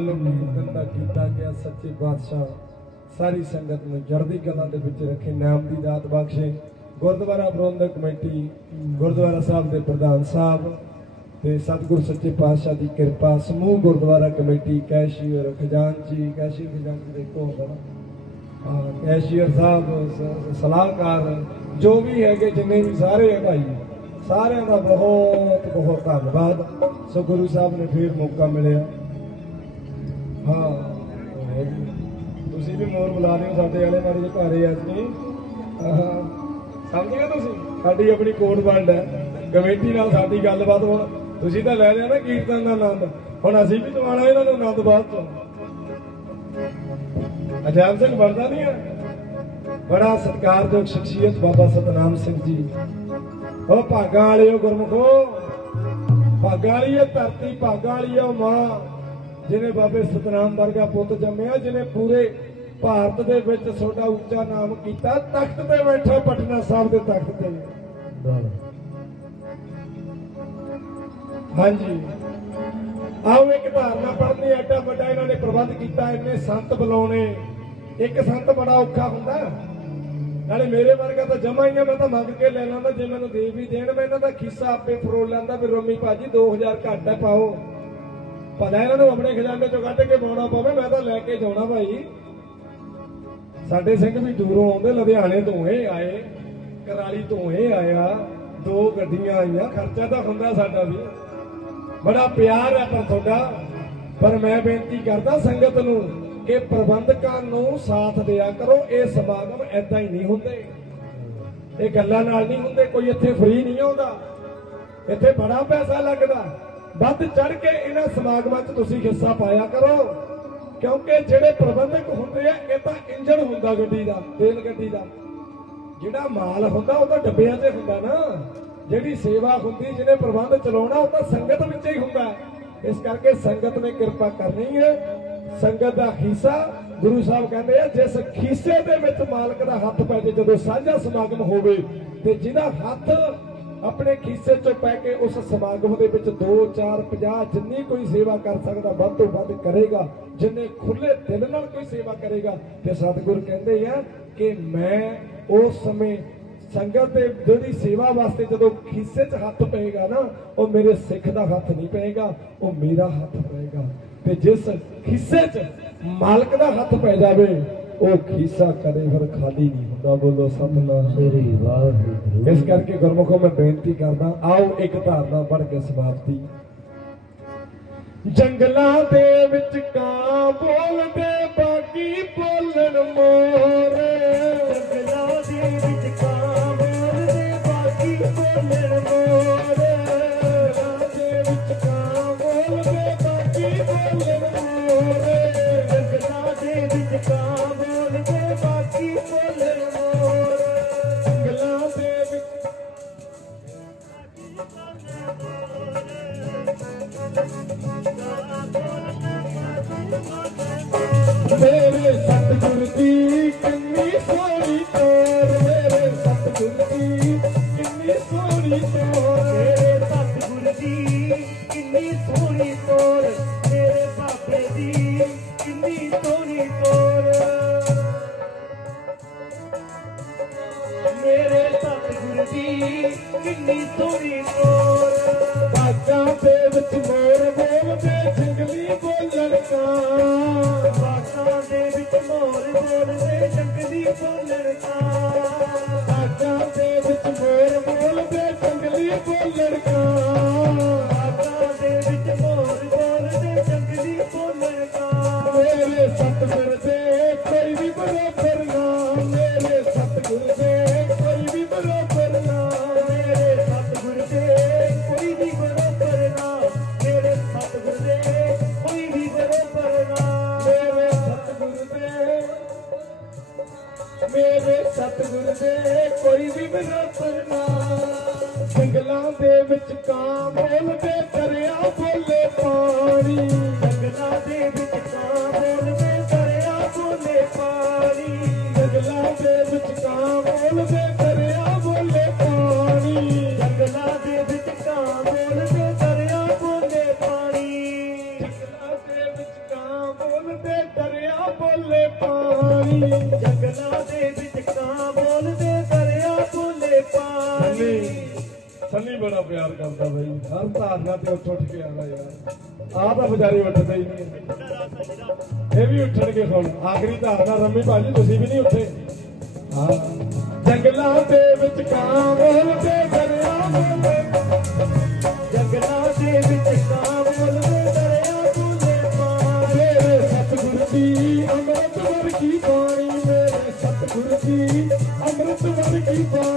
ਵੱਲੋਂ ਕੀਰਤਨ ਦਾ ਕੀਤਾ ਗਿਆ ਸੱਚੇ ਪਾਤਸ਼ਾਹ ਸਾਰੀ ਸੰਗਤ ਨੂੰ ਜੜਦੀ ਕਲਾ ਦੇ ਵਿੱਚ ਰੱਖੇ ਨਾਮ ਦੀ ਦਾਤ ਬਖਸ਼ੇ। ਗੁਰਦੁਆਰਾ ਪ੍ਰਬੰਧਕ ਕਮੇਟੀ, ਗੁਰਦੁਆਰਾ ਸਾਹਿਬ ਦੇ ਪ੍ਰਧਾਨ ਸਾਹਿਬ ਤੇ ਸਤਿਗੁਰ ਸੱਚੇ ਪਾਤਸ਼ਾਹ ਦੀ ਕਿਰਪਾ, ਸਮੂਹ ਗੁਰਦੁਆਰਾ ਕਮੇਟੀ, ਕੈਸ਼ੀਅਰ ਖਜ਼ਾਨਚੀ ਕੈਸ਼ੀਅਰ ਖਜ਼ਾਨਚੀ ਦੇ ਕੋ ਹੁੰਦਾ ਕੈਸ਼ੀਅਰ ਸਾਹਿਬ ਸਲਾਹਕਾਰ, ਜੋ ਵੀ ਹੈਗੇ, ਜਿੰਨੇ ਵੀ ਸਾਰੇ ਹੈ ਭਾਈ, ਸਾਰਿਆਂ ਦਾ ਬਹੁਤ ਬਹੁਤ ਧੰਨਵਾਦ। ਸੋ ਗੁਰੂ ਸਾਹਿਬ ਨੇ ਫੇਰ ਮੌਕਾ ਮਿਲਿਆ। ਹਾਂ ਤੁਸੀਂ ਵੀ ਮੋਰ ਬੁਲਾ ਲਿਓ ਸਾਡੇ ਵਾਲੇ ਮਾਰੇ ਘਰੇ ਅੱਜ ਨਹੀਂ ਸਮਝ ਗਏ ਤੁਸੀਂ? ਸਾਡੀ ਆਪਣੀ ਕੋਡ ਵਰਡ ਹੈ। ਕਮੇਟੀ ਨਾਲ ਸਾਡੀ ਗੱਲਬਾਤ ਹੁਣ। ਤੁਸੀਂ ਤਾਂ ਲੈ ਲਿਆ ਨਾ ਕੀਰਤਨ ਦਾ ਆਨੰਦ। ਹੁਣ ਅਸੀਂ ਵੀ ਦਵਾਣਾ ਇਹਨਾਂ ਨੂੰ ਆਨੰਦ ਬਾਅਦ ਤੋਂ ਅਜਾਇਬ ਸਿੰਘ ਬਣਦਾ ਨਹੀਂ ਹੈ? ਬੜਾ ਸਤਿਕਾਰਯੋਗ ਸ਼ਖਸੀਅਤ ਬਾਬਾ ਸਤਨਾਮ ਸਿੰਘ ਜੀ। ਉਹ ਭਾਗਾਂ ਵਾਲਿਓ ਗੁਰਮੁਖੋ। ਭਾਗਾਂ ਵਾਲੀ ਇਹ ਧਰਤੀ, ਭਾਗਾਂ ਵਾਲੀ ਉਹ ਮਾਂ। ਜਿਹਨੇ ਬਾਬੇ ਸਤਨਾਮ ਵਰਗਾ ਪੁੱਤ ਜੰਮਿਆ ਜਿਹਨੇ ਪੂਰੇ ਭਾਰਤ ਦੇ ਵਿੱਚ ਤੁਹਾਡਾ ਉੱਚਾ ਨਾਮ ਕੀਤਾ, ਤਖਤ ਤੇ ਬੈਠਾ, ਪਟਨਾ ਸਾਹਿਬ ਦੇ ਤਖਤ ਤੇ। ਹਾਂਜੀ। ਆਓ ਇੱਕ ਧਾਰਨਾ ਪੜ੍ਹਨੀ ਐਡਾ ਵੱਡਾ ਇਹਨਾਂ ਨੇ ਪ੍ਰਬੰਧ ਕੀਤਾ, ਇੰਨੇ ਸੰਤ ਬੁਲਾਉਣੇ। ਇੱਕ ਸੰਤ ਬੜਾ ਔਖਾ ਹੁੰਦਾ। ਨਾਲੇ ਮੇਰੇ ਵਰਗਾ ਤਾਂ ਜਮਾ ਹੀ ਆ ਮੈਂ ਤਾਂ ਮੰਗ ਕੇ ਲੈ ਲੈਂਦਾ, ਜੇ ਮੈਨੂੰ ਦੇ ਵੀ ਦੇਣ, ਮੈਂ ਇਹਨਾਂ ਦਾ ਖੀਸਾ ਆਪੇ ਫਰੋਲ ਲੈਂਦਾ ਵੀ ਰੋਮੀ ਭਾਜੀ 2000 ਘੱਟ ਹੈ, ਪਾਓ। ਭਲਾ ਇਹਨਾਂ ਨੂੰ ਆਪਣੇ ਖਜ਼ਾਨੇ ਚੋਂ ਕੱਢ ਕੇ ਪਾਉਣਾ ਪਵੇ, ਮੈਂ ਤਾਂ ਲੈ ਕੇ ਜਾਣਾ ਭਾਈ ਸਾਡੇ ਸਿੰਘ ਵੀ ਦੂਰੋਂ ਆਉਂਦੇ, ਲੁਧਿਆਣੇ ਤੋਂ ਇਹ ਆਏ, ਕਰਾਲੀ ਤੋਂ ਇਹ ਆਇਆ, ਦੋ ਗੱਡੀਆਂ ਆਈਆਂ, ਖਰਚਾ ਤਾਂ ਹੁੰਦਾ ਸਾਡਾ ਵੀ। ਬੜਾ ਪਿਆਰ ਹੈ ਪਰ ਤੁਹਾਡਾ, ਪਰ ਮੈਂ ਬੇਨਤੀ ਕਰਦਾ ਸੰਗਤ ਨੂੰ ਕਿ ਪ੍ਰਬੰਧਕਾਂ ਨੂੰ ਸਾਥ ਦਿਆ ਕਰੋ, ਇਹ ਸਮਾਗਮ ਐਦਾਂ ਹੀ ਨਹੀਂ ਹੁੰਦੇ। ਇਹ ਗੱਲਾਂ ਨਾਲ ਨਹੀਂ ਹੁੰਦੇ, ਕੋਈ ਇੱਥੇ ਫ੍ਰੀ ਨਹੀਂ ਆਉਂਦਾ। ਇੱਥੇ ਬੜਾ ਪੈਸਾ ਲੱਗਦਾ। ਵੱਧ ਚੜ ਕੇ ਇਹਨਾਂ ਸਮਾਗਮਾਂ 'ਚ ਤੁਸੀਂ ਹਿੱਸਾ ਪਾਇਆ ਕਰੋ। ਕਿਉਂਕਿ ਜਿਹੜੇ ਪ੍ਰਬੰਧਕ ਹੁੰਦੇ ਆ, ਇਹ ਤਾਂ ਇੰਜਣ ਹੁੰਦਾ ਗੱਡੀ ਦਾ ਰੇਲ ਗੱਡੀ ਦਾ। ਜਿਹੜਾ ਮਾਲ ਹੁੰਦਾ, ਉਹ ਤਾਂ ਡੱਬਿਆਂ 'ਚ ਹੁੰਦਾ ਨਾ। ਜਿਹੜੀ ਸੇਵਾ ਹੁੰਦੀ, ਜਿਹਨੇ ਪ੍ਰਬੰਧ ਚਲਾਉਣਾ, ਉਹ ਤਾਂ ਸੰਗਤ ਵਿੱਚ ਹੀ ਹੁੰਦਾ। ਇਸ ਕਰਕੇ ਸੰਗਤ ਨੇ ਕਿਰਪਾ ਕਰਨੀ ਹੈ। ਸੰਗਤ ਦਾ ਹਿੱਸਾ, ਗੁਰੂ ਸਾਹਿਬ ਕਹਿੰਦੇ ਆ, ਜਿਸ ਖੀਸੇ ਦੇ ਵਿੱਚ ਮਾਲਕ ਦਾ ਹੱਥ ਪੈ ਜੇ, ਜਦੋਂ ਸਾਂਝਾ ਸਮਾਗਮ ਹੋਵੇ, ਤੇ ਜਿਹਦਾ ਹੱਥ ਆਪਣੇ ਖੀਸੇ ਚੋਂ ਪੈ ਕੇ ਉਸ ਸਮਾਗਮ ਦੇ ਵਿੱਚ 2 4 50 ਜਿੰਨੀ ਕੋਈ ਸੇਵਾ ਕਰ ਸਕਦਾ, ਵੱਧ ਤੋਂ ਵੱਧ ਕਰੇਗਾ। ਜਿੰਨੇ ਖੁੱਲੇ ਦਿਲ ਨਾਲ ਕੋਈ ਸੇਵਾ ਕਰੇਗਾ। ਤੇ ਸਤਿਗੁਰ ਕਹਿੰਦੇ ਆ ਕਿ ਮੈਂ ਉਸ ਸਮੇਂ ਸੰਗਤ ਦੇ ਜਿਹੜੀ ਸੇਵਾ ਵਾਸਤੇ ਜਦੋਂ ਖੀਸੇ 'ਚ ਹੱਥ ਪਏਗਾ ਨਾ, ਉਹ ਮੇਰੇ ਸਿੱਖ ਦਾ ਹੱਥ ਨਹੀਂ ਪਏਗਾ, ਉਹ ਮੇਰਾ ਹੱਥ ਪਏਗਾ। ਤੇ ਜਿਸ ਖੀਸੇ 'ਚ ਮਾਲਕ ਦਾ ਹੱਥ ਪੈ ਜਾਵੇ, ਉਹ ਖੀਸਾ ਕਦੇ ਫਿਰ ਖਾਲੀ ਨਹੀਂ ਹੁੰਦਾ ਬੋਲੋ ਸਤਨਾਮ ਸ੍ਰੀ ਵਾਹਿਗੁਰੂ ਇਸ ਕਰਕੇ ਗੁਰਮੁਖੋ ਮੈਂ ਬੇਨਤੀ ਕਰਦਾ ਆਓ ਇੱਕ ਧਾਰਨਾ ਪੜ ਕੇ ਸਮਾਪਤੀ ਜੰਗਲਾਂ ਦੇ ਵਿੱਚ ਕਾਂ ਬੋਲਦੇ ਬਾਕੀ ਬੋਲਣ ਮੋਰ ਸੋਹਣੀ ਮੇਰੇ ਸਤਿਗੁਰ ਜੀ, ਕਿੰਨੀ ਸੋਹਣੀ ਤੋਰ ਬਾਜਾਂ ਦੇ ਵਿੱਚ ਮੋਰ ਬੋਲਦੇ, ਜੰਗਲੀ ਬੋਲਣ ਕਾਂ ਬਾਤਾਂ ਦੇ ਵਿੱਚ ਮੋਰ ਬੋਲਦੇ, ਜੰਗਲੀ ਬੋਲਣ ਕਾਂ ਜੰਗਲਾਂ ਦੇ ਵਿੱਚ ਕਾਂ ਬੋਲਦੇ ਹਰ ਧਾਰਨਾ ਤੇ ਉੱਠ ਉੱਠ ਕੇ ਆਉਂਦਾ ਯਾਰ। ਆਹ ਤਾਂ ਵਿਚਾਰੀ ਉੱਠਦੇ ਹੀ ਨਹੀਂ ਇਹ ਵੀ ਉੱਠਣਗੇ ਹੁਣ। ਆਖਰੀ ਧਾਰਨਾ ਰੰਮੀ ਭਾਜੀ, ਤੁਸੀਂ ਵੀ ਨਹੀਂ ਉੱਠੇ? ਹਾਂ। ਜੰਗਲਾਂ ਦੇ ਵਿੱਚ ਕਾਂ ਬੋਲਦੇ ਦਰਿਆ ਬੋਲਦੇ ਜੰਗਲਾਂ ਦੇ ਵਿੱਚ ਕਾਂ ਬੋਲਦੇ ਦਰਿਆ ਤੁਲੇ ਮੇਰੇ ਸਤਿਗੁਰ ਦੀ ਅੰਮ੍ਰਿਤ ਵਰਗੀ ਬਾਣੀ, ਮੇਰੇ ਸਤਿਗੁਰ ਦੀ ਅੰਮ੍ਰਿਤ ਵਰਗੀ ਬਾਣੀ।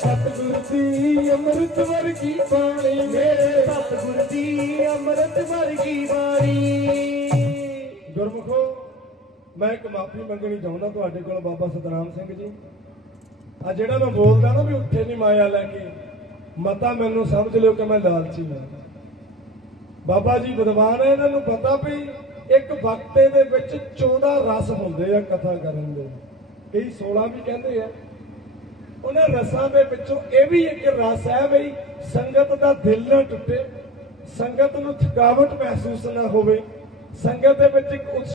ਸਤਿਗੁਰ ਦੀ ਅੰਮ੍ਰਿਤ ਵਰਗੀ ਬਾਣੀ ਮੇਰੇ ਮੇਰੇ ਸਤਿਗੁਰ ਦੀ ਅੰਮ੍ਰਿਤ ਵਰਗੀ ਬਾਣੀ। ਗੁਰਮੁਖੋ ਮੈਂ ਇੱਕ ਮਾਫੀ ਮੰਗਣੀ ਚਾਹੁੰਦਾ ਤੁਹਾਡੇ ਕੋਲ ਬਾਬਾ ਸਤਨਾਮ ਸਿੰਘ ਜੀ। ਆ ਜਿਹੜਾ ਮੈਂ ਬੋਲਦਾ ਨਾ ਵੀ ਉੱਥੇ ਨਹੀਂ ਮਾਇਆ ਲੈ ਕੇ ਮਤਾ ਮੈਨੂੰ ਸਮਝ ਲਿਓ ਕਿ ਮੈਂ ਲਾਲਚੀ ਹਾਂ। ਬਾਬਾ ਜੀ ਵਿਦਵਾਨ ਹੈ ਇਹਨਾਂ ਨੂੰ ਪਤਾ ਵੀ ਇੱਕ ਵਕਤੇ ਦੇ ਵਿੱਚ 14 ਰਸ ਹੁੰਦੇ ਆ ਕਥਾ ਕਰਨ ਦੇ। ਕਈ 16 ਵੀ ਕਹਿੰਦੇ ਆ। ਉਹਨਾਂ ਰਸਾਂ ਦੇ ਵਿੱਚੋਂ ਇਹ ਵੀ ਇੱਕ ਰਸ ਹੈ ਬਈ ਸੰਗਤ ਦਾ ਦਿਲ ਨਾ ਟੁੱਟੇ, ਸੰਗਤ ਨੂੰ ਥਕਾਵਟ ਮਹਿਸੂਸ ਨਾ ਹੋਵੇ। ਸੰਗਤ ਦੇ ਵਿੱਚ ਇੱਕ